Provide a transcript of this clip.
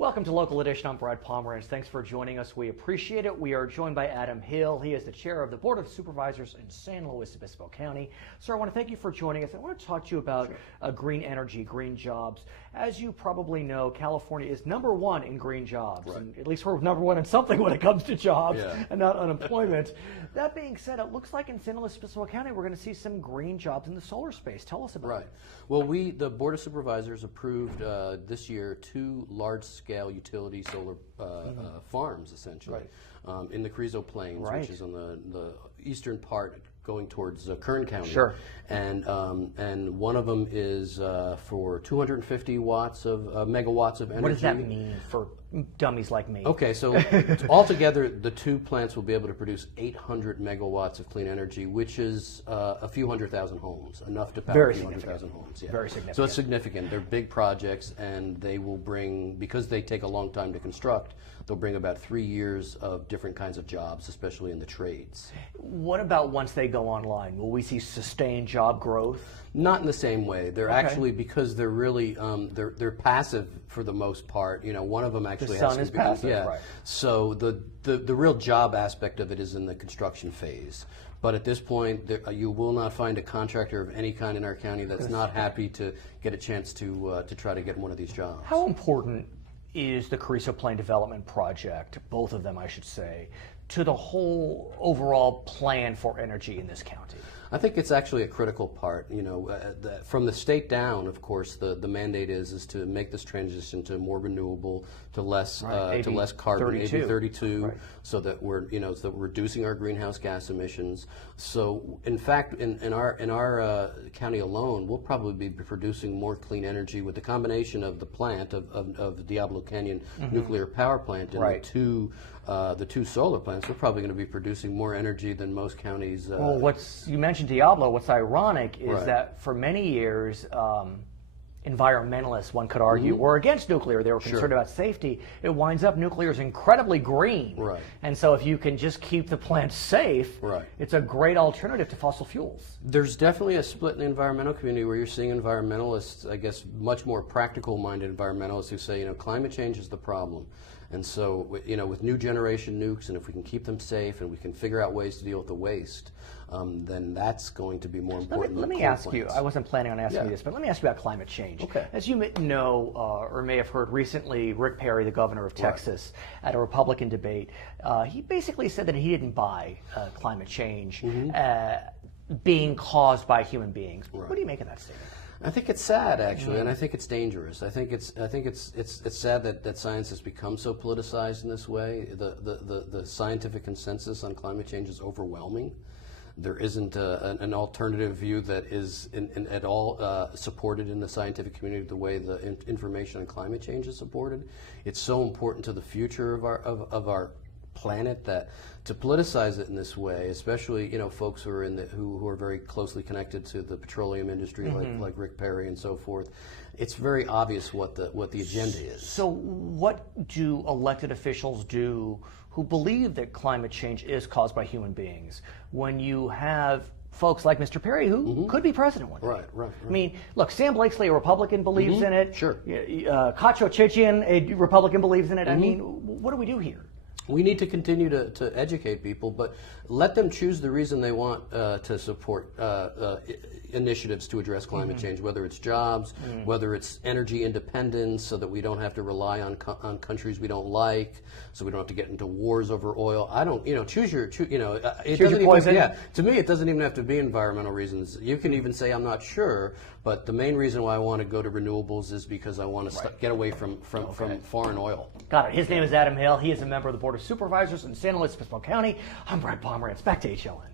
Welcome to Local Edition. I'm Brad Pomerantz. Thanks for joining us. We appreciate it. We are joined by Adam Hill. He is the chair of the Board of Supervisors in San Luis Obispo County. Sir, I want to thank you for joining us. I want to talk to you about green energy, green jobs. As you probably know, California is #1 in green jobs. Right. And at least we're #1 in something when it comes to jobs and not unemployment. That being said, it looks like in San Luis Obispo County we're going to see some green jobs in the solar space. Tell us about it. Right. Well, the Board of Supervisors approved this year 2 large-scale utility solar farms, essentially, in the Carrizo Plains, which is on the eastern part going towards Kern County. Sure. And one of them is for 250 watts of megawatts of energy. What does that mean for dummies like me? Okay, so altogether, the 2 plants will be able to produce 800 megawatts of clean energy, which is a few 100,000 homes, enough to power a few 100,000 homes. Yeah. Very significant. So it's significant. They're big projects, and they will bring, because they take a long time to construct, they'll bring about 3 years of different kinds of jobs, especially in the trades. What about once they go online? Will we see sustained job growth? Not in the same way. They're actually, because they're really they're passive for the most part. You know, one of them actually the has sun to is be, passive, right. So the real job aspect of it is in the construction phase. But at this point, you will not find a contractor of any kind in our county that's not happy to get a chance to try to get one of these jobs. How important is the Carrizo Plain Development Project, both of them I should say, to the whole overall plan for energy in this county? I think it's actually a critical part. You know, from the state down, of course, the mandate is to make this transition to more renewable, to less carbon, AB 32, so that we're reducing our greenhouse gas emissions. So, in fact, in our county alone, we'll probably be producing more clean energy with the combination of the plant of Diablo Canyon nuclear power plant and the 2 solar plants. We're probably going to be producing more energy than most counties. Well, you mentioned Diablo. What's ironic is that for many years, environmentalists, one could argue, were against nuclear. They were concerned about safety. It winds up nuclear is incredibly green. Right. And so if you can just keep the plant safe, it's a great alternative to fossil fuels. There's definitely a split in the environmental community where you're seeing environmentalists, I guess, much more practical-minded environmentalists who say, climate change is the problem. And so, with new generation nukes, and if we can keep them safe and we can figure out ways to deal with the waste, then that's going to be more important. Let me ask you, I wasn't planning on asking you this, but let me ask you about climate change. Okay. As you know, or may have heard recently, Rick Perry, the governor of Texas, at a Republican debate, he basically said that he didn't buy climate change being caused by human beings. What do you make of that statement? I think it's sad, actually, and I think it's dangerous. I think it's sad that science has become so politicized in this way. The scientific consensus on climate change is overwhelming. There isn't an alternative view that is at all supported in the scientific community the way the information on climate change is supported. It's so important to the future of our planet that to politicize it in this way, especially folks who are who are very closely connected to the petroleum industry, like Rick Perry and so forth, it's very obvious what the agenda is. So, what do elected officials do who believe that climate change is caused by human beings when you have folks like Mr. Perry who could be president one day? Right. I mean, look, Sam Blakeslee, a Republican, believes in it. Sure. Kacho Chichian, a Republican, believes in it. I mean, what do we do here? We need to continue to educate people, but let them choose the reason they want to support initiatives to address climate change, whether it's jobs, whether it's energy independence so that we don't have to rely on countries we don't like, so we don't have to get into wars over oil. I don't, choose your poison. To me, it doesn't even have to be environmental reasons. You can even say, I'm not sure, but the main reason why I want to go to renewables is because I want to get away from foreign oil. Got it. His name is Adam Hill. He is a member of the Board of Supervisors in San Luis Obispo County. I'm Brad Pomerantz. Back to HLN.